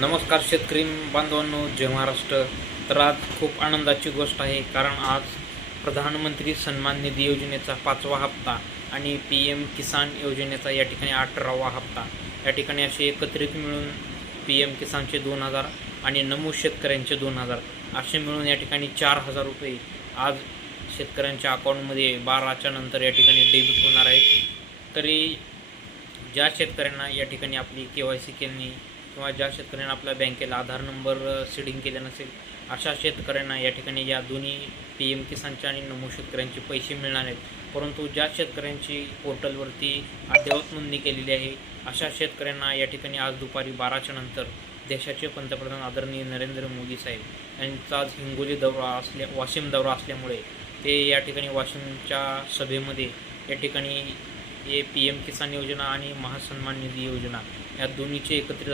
नमस्कार शेतकरी बांधवांनो, जय महाराष्ट्र. तर आज खूप आनंदाची गोष्ट आहे, कारण आज प्रधानमंत्री सन्मान निधी योजनेचा 5वा हप्ता आणि PM किसान योजनेचा या ठिकाणी 18वा हप्ता या ठिकाणी असे एकत्रित मिळून PM किसानचे 2,000 आणि नमूद शेतकऱ्यांचे 2,000 असे मिळून या ठिकाणी 4,000 रुपये आज शेतकऱ्यांच्या अकाउंटमध्ये 12च्या नंतर या ठिकाणी डेबिट होणार आहेत. तरी ज्या शेतकऱ्यांना या ठिकाणी आपली KYC केली किंवा ज्या शेतकऱ्यांना आपल्या बँकेला आधार नंबर सीडिंग केला नसेल, अशा शेतकऱ्यांना या ठिकाणी या दोन्ही PM किसानचे आणि नमूद शेतकऱ्यांचे पैसे मिळणार आहेत. परंतु ज्या शेतकऱ्यांची पोर्टलवरती अद्ययावत नोंदणी केलेली आहे, अशा शेतकऱ्यांना या ठिकाणी आज दुपारी 12च्या नंतर देशाचे पंतप्रधान आदरणीय नरेंद्र मोदी साहेब यांचा आज हिंगोली वाशिम दौरा असल्यामुळे ते या ठिकाणी वाशिमच्या सभेमध्ये या ठिकाणी PM किसान योजना आणि महासन्मान निधी योजना या दोन्हीचे एकत्रित